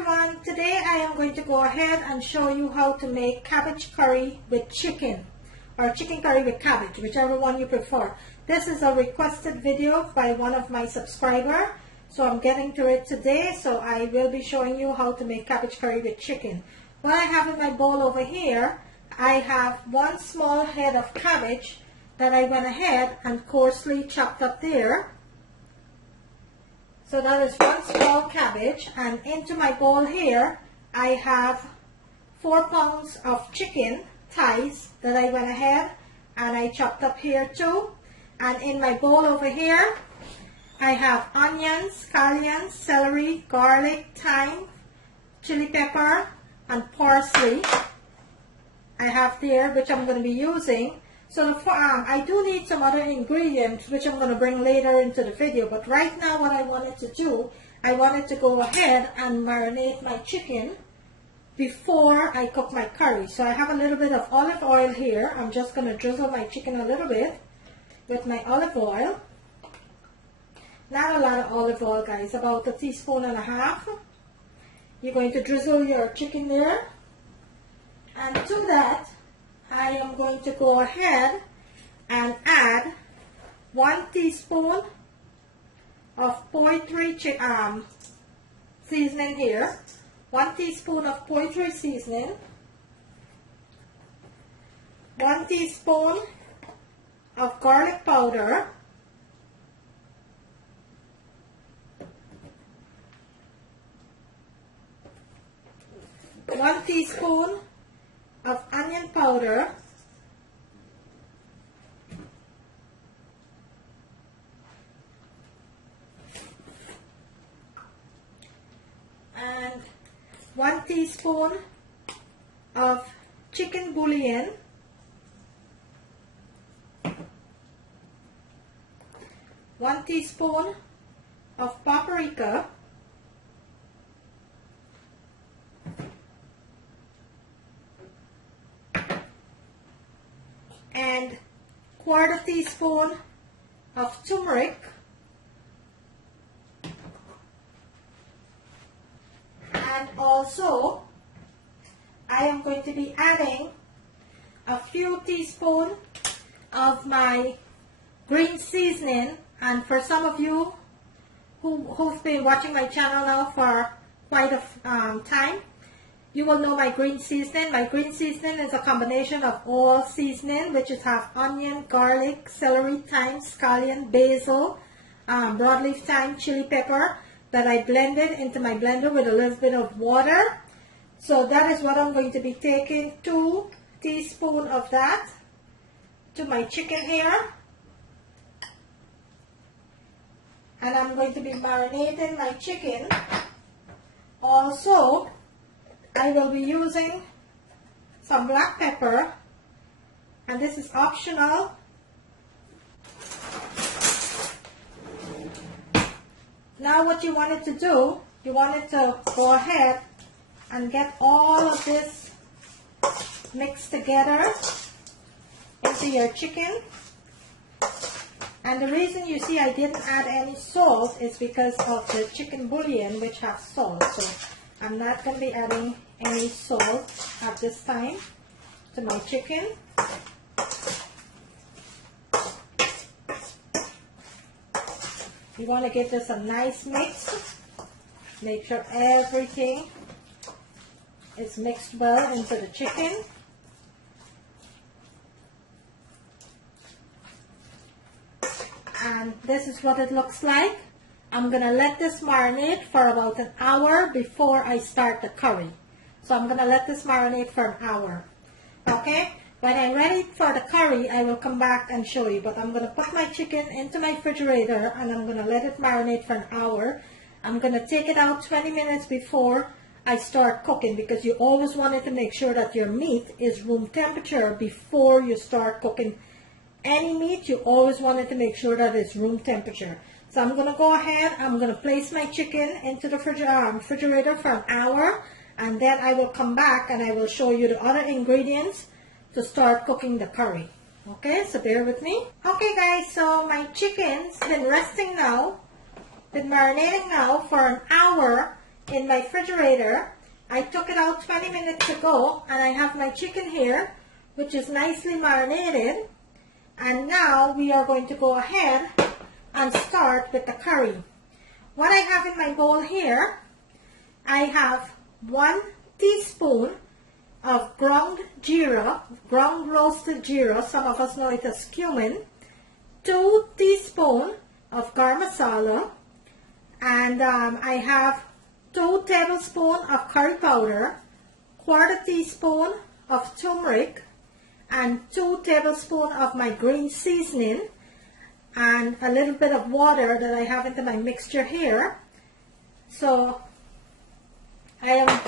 everyone, today I am going to go ahead and show you how to make cabbage curry with chicken or chicken curry with cabbage, whichever one you prefer. This is a requested video by one of my subscribers, so I'm getting to it today. So I will be showing you how to make cabbage curry with chicken. What I have in my bowl over here, I have one small head of cabbage that I went ahead and coarsely chopped up there. So that is one small cabbage, and into my bowl here I have 4 pounds of chicken thighs that I went ahead and I chopped up here too. And in my bowl over here I have onions, scallions, celery, garlic, thyme, chili pepper and parsley I have there, which I'm going to be using. So I do need some other ingredients which I'm going to bring later into the video, but right now what I wanted to do, I wanted to go ahead and marinate my chicken before I cook my curry. So I have a little bit of olive oil here. I'm just going to drizzle my chicken a little bit with my olive oil. Not a lot of olive oil, guys, about 1.5 teaspoons. You're going to drizzle your chicken there, and to that I am going to go ahead and add 1 teaspoon of poultry seasoning here, 1 teaspoon of poultry seasoning, 1 teaspoon of garlic powder, 1 teaspoon of onion powder, and 1 teaspoon of chicken bouillon, 1 teaspoon of paprika, and 1/4 teaspoon of turmeric, and also I am going to be adding a few teaspoons of my green seasoning. And for some of you who've been watching my channel now for quite a time, you will know my green seasoning. My green seasoning is a combination of all seasoning, which is have onion, garlic, celery, thyme, scallion, basil, broadleaf thyme, chili pepper, that I blended into my blender with a little bit of water. So that is what I'm going to be taking, 2 teaspoons of that to my chicken here. And I'm going to be marinating my chicken. Also, I will be using some black pepper, and this is optional. Now what you wanted to do, you wanted to go ahead and get all of this mixed together into your chicken. And the reason you see I didn't add any salt is because of the chicken bouillon, which has salt. So I'm not going to be adding any salt at this time to my chicken. You want to give this a nice mix. Make sure everything is mixed well into the chicken. And this is what it looks like. I'm going to let this marinate for about an hour before I start the curry. So I'm going to let this marinate for an hour. Okay? When I'm ready for the curry, I will come back and show you. But I'm going to put my chicken into my refrigerator and I'm going to let it marinate for an hour. I'm going to take it out 20 minutes before I start cooking, because you always wanted to make sure that your meat is room temperature before you start cooking. Any meat, you always wanted to make sure that it's room temperature. So I'm going to go ahead, I'm going to place my chicken into the refrigerator for an hour, and then I will come back and I will show you the other ingredients to start cooking the curry. Okay, so bear with me. Okay guys, so my chicken's been resting now, been marinating now for an hour in my refrigerator. I took it out 20 minutes ago, and I have my chicken here, which is nicely marinated. And now we are going to go ahead and start with the curry. What I have in my bowl here, I have 1 teaspoon of ground jeera, ground roasted jeera, some of us know it as cumin, 2 teaspoons of garam masala, and I have 2 tablespoons of curry powder, 1/4 teaspoon of turmeric, and 2 tablespoons of my green seasoning, and a little bit of water that I have into my mixture here. So I am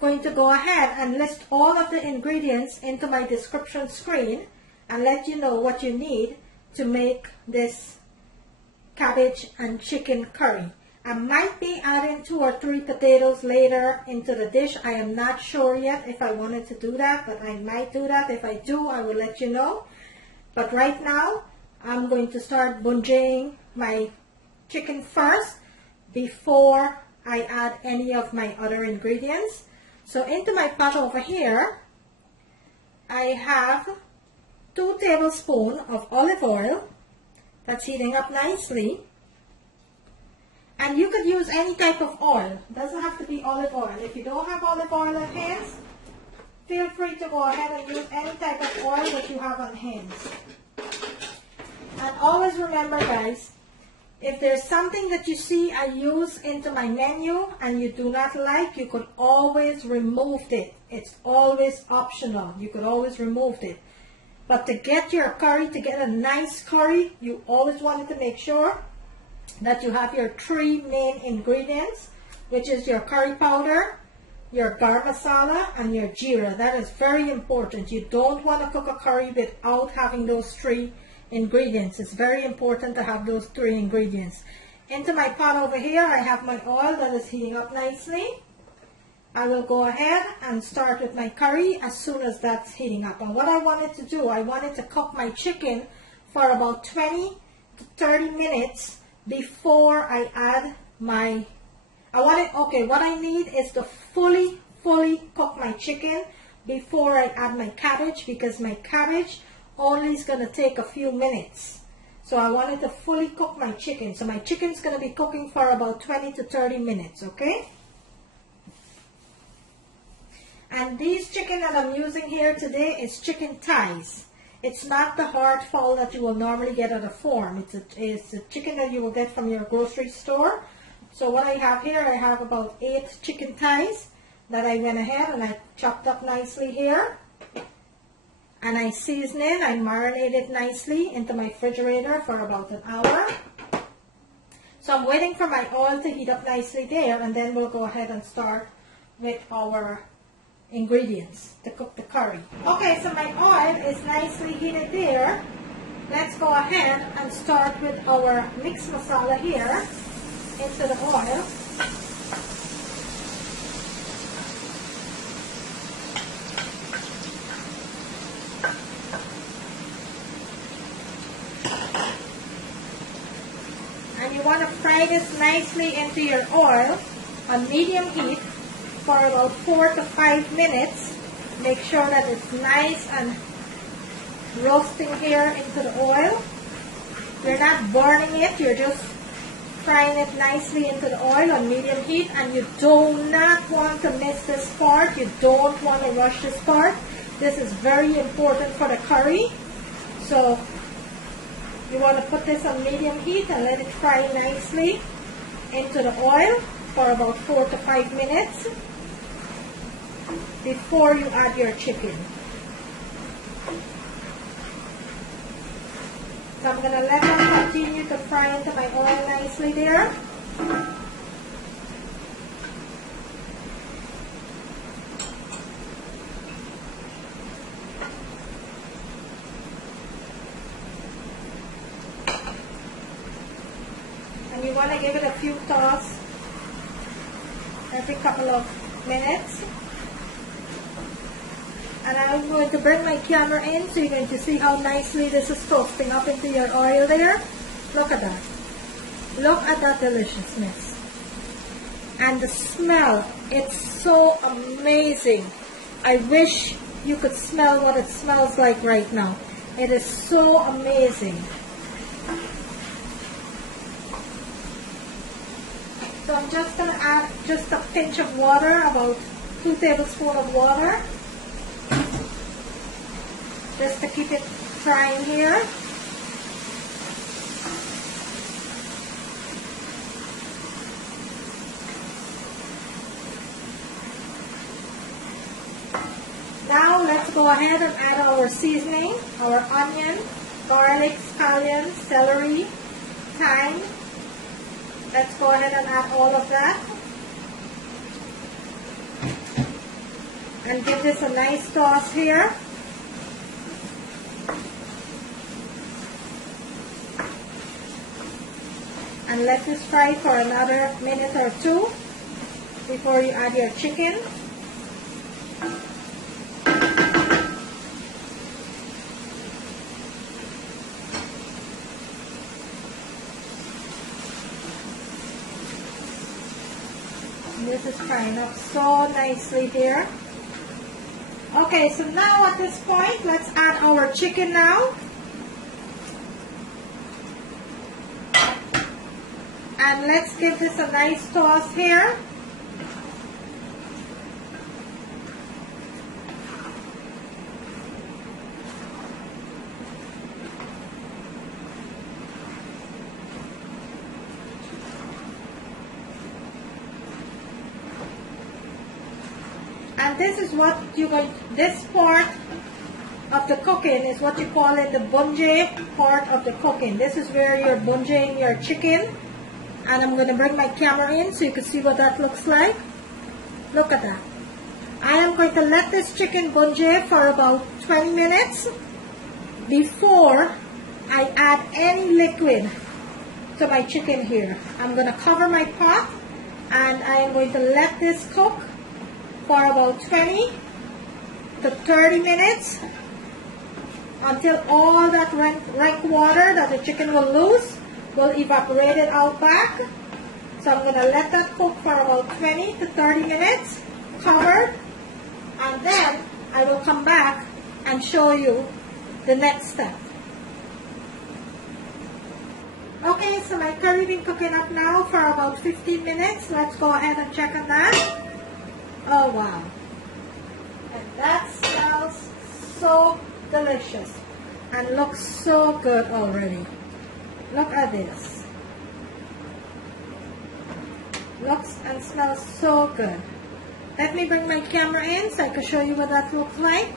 going to go ahead and list all of the ingredients into my description screen and let you know what you need to make this cabbage and chicken curry. I might be adding 2 or 3 potatoes later into the dish. I am not sure yet if I wanted to do that, but I might do that. If I do, I will let you know. But right now, I'm going to start bungeing my chicken first before I add any of my other ingredients. So into my pot over here, I have 2 tablespoons of olive oil. That's heating up nicely. And you could use any type of oil. It doesn't have to be olive oil. If you don't have olive oil at hand, feel free to go ahead and use any type of oil that you have on hand. And always remember, guys, if there's something that you see I use into my menu and you do not like, you could always remove it. It's always optional. You could always remove it. But to get your curry, to get a nice curry, you always wanted to make sure that you have your 3 main ingredients, which is your curry powder, your garam masala, and your jeera. That is very important. You don't want to cook a curry without having those 3 ingredients. It's very important to have those 3 ingredients. Into my pot over here, I have my oil that is heating up nicely. I will go ahead and start with my curry as soon as that's heating up. And what I wanted to do, I wanted to cook my chicken for about 20 to 30 minutes before I add my, what I need is to fully cook my chicken before I add my cabbage, because my cabbage only is going to take a few minutes. So I wanted to fully cook my chicken. So my chicken's going to be cooking for about 20 to 30 minutes, okay? And these chicken that I'm using here today is chicken thighs. It's not the hard fowl that you will normally get at a farm. It's a chicken that you will get from your grocery store. So what I have here, I have about 8 chicken thighs that I went ahead and I chopped up nicely here. And I season it, I marinate it nicely into my refrigerator for about an hour. So I'm waiting for my oil to heat up nicely there, and then we'll go ahead and start with our ingredients to cook the curry. Okay, so my oil is nicely heated there. Let's go ahead and start with our mixed masala here into the oil. And you want to fry this nicely into your oil on medium heat for about 4 to 5 minutes. Make sure that it's nice and roasting here into the oil. You're not burning it, you're just frying it nicely into the oil on medium heat, and you do not want to miss this part. You don't want to rush this part. This is very important for the curry. So you want to put this on medium heat and let it fry nicely into the oil for about 4 to 5 minutes before you add your chicken. So I'm going to let them continue to fry into my oil nicely there. And you want to give it a few toss every couple of minutes. And I'm going to bring my camera in so you're going to see how nicely this is toasting up into your oil there. Look at that. Look at that deliciousness. And the smell, it's so amazing. I wish you could smell what it smells like right now. It is so amazing. So I'm just going to add just a pinch of water, about 2 tablespoons of water, just to keep it frying here. Now let's go ahead and add our seasoning, our onion, garlic, scallion, celery, thyme. Let's go ahead and add all of that. And give this a nice toss here. And let this fry for another minute or two before you add your chicken. This is frying up so nicely here. Okay, so now at this point, let's add our chicken now. And let's give this a nice toss here. And this is what you're going to, this part of the cooking is what you call it the bunge part of the cooking. This is where you're bungeing your chicken. And I'm going to bring my camera in so you can see what that looks like. Look at that. I am going to let this chicken bunge for about 20 minutes before I add any liquid to my chicken here. I'm going to cover my pot and I am going to let this cook for about 20 to 30 minutes until all that rank water that the chicken will lose will evaporate it out back. So I'm going to let that cook for about 20 to 30 minutes covered, and then I will come back and show you the next step. Okay, so my curry been cooking up now for about 15 minutes. Let's go ahead and check on that. Oh wow, and that smells so delicious and looks so good already. Look at this. Looks and smells so good. Let me bring my camera in so I can show you what that looks like.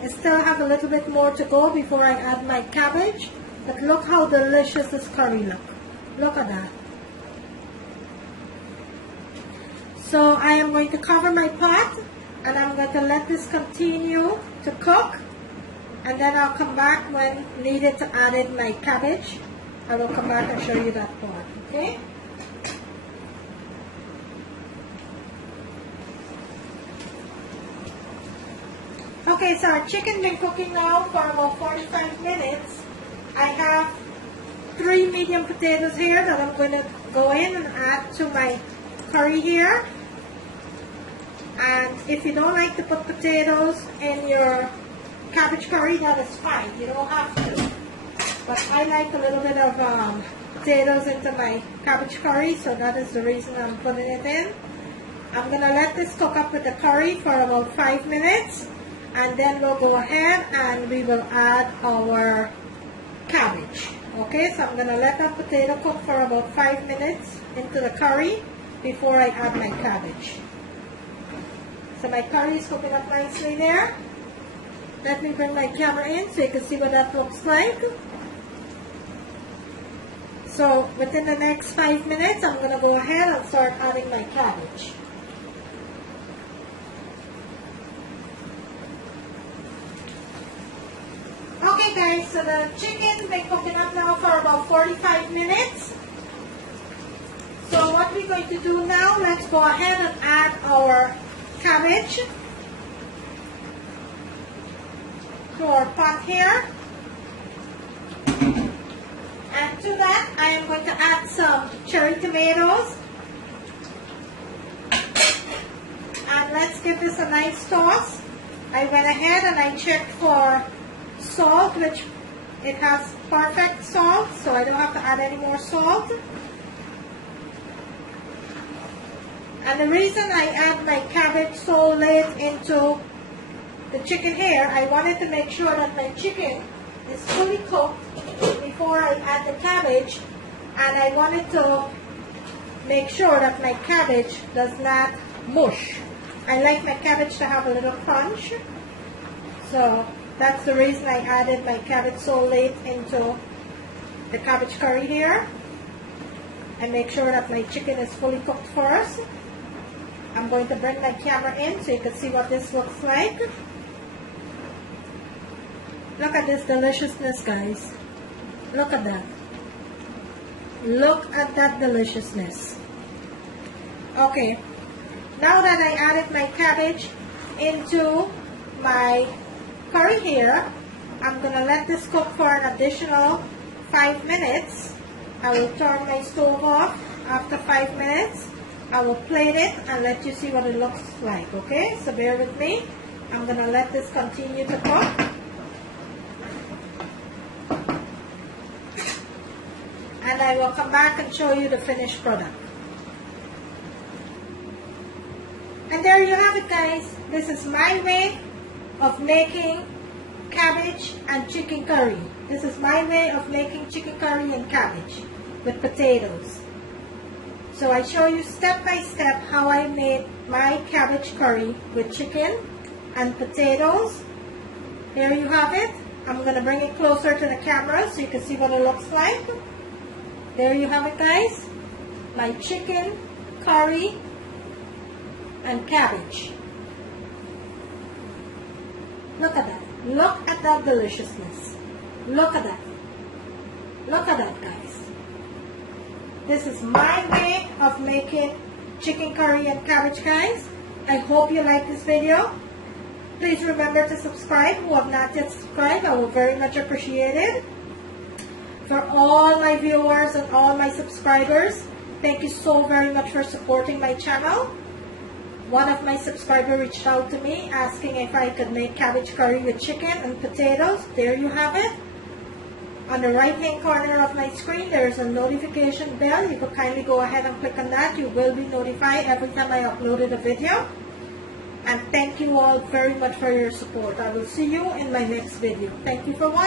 I still have a little bit more to go before I add my cabbage, but look how delicious this curry looks. Look at that. So I am going to cover my pot and I'm going to let this continue to cook, and then I'll come back when needed to add in my cabbage. I will come back and show you that part, okay? Okay, so our chicken been cooking now for about 45 minutes. I have 3 medium potatoes here that I'm going to go in and add to my curry here. And if you don't like to put potatoes in your cabbage curry, that is fine. You don't have to. But I like a little bit of potatoes into my cabbage curry, so that is the reason I'm putting it in. I'm going to let this cook up with the curry for about 5 minutes, and then we'll go ahead and we will add our cabbage. Okay, so I'm going to let that potato cook for about 5 minutes into the curry before I add my cabbage. So my curry is cooking up nicely there. Let me bring my camera in so you can see what that looks like. So within the next 5 minutes, I'm going to go ahead and start adding my cabbage. Okay guys, so the chicken's been cooking up now for about 45 minutes. So what we're going to do now, let's go ahead and add our cabbage to our pot here. And to that, I am going to add some cherry tomatoes. give this a nice toss. I went ahead and I checked for salt, which it has perfect salt, so I don't have to add any more salt. And the reason I add my cabbage so late into the chicken here, I wanted to make sure that my chicken is fully cooked before I add the cabbage, and I wanted to make sure that my cabbage does not mush. I like my cabbage to have a little crunch, so that's the reason I added my cabbage so late into the cabbage curry here. And make sure that my chicken is fully cooked first. I'm going to bring my camera in so you can see what this looks like. Look at this deliciousness, guys. Look at that. Look at that deliciousness. Okay, now that I added my cabbage into my curry here, I'm going to let this cook for an additional 5 minutes. I will turn my stove off after 5 minutes. I will plate it and let you see what it looks like, okay? So bear with me. I'm going to let this continue to cook. And I will come back and show you the finished product. And there you have it, guys. This is my way of making cabbage and chicken curry. This is my way of making chicken curry and cabbage with potatoes. So I show you step by step how I made my cabbage curry with chicken and potatoes. Here you have it. I'm going to bring it closer to the camera so you can see what it looks like. There you have it, guys. My chicken curry and cabbage. Look at that. Look at that deliciousness. Look at that. Look at that, guys. This is my way of making chicken curry and cabbage, guys. I hope you like this video. Please remember to subscribe. Who have not yet subscribed, I will very much appreciate it. For all my viewers and all my subscribers, thank you so very much for supporting my channel. One of my subscribers reached out to me asking if I could make cabbage curry with chicken and potatoes. There you have it. On the right hand corner of my screen, there is a notification bell. You could kindly go ahead and click on that. You will be notified every time I uploaded a video. And thank you all very much for your support. I will see you in my next video. Thank you for watching.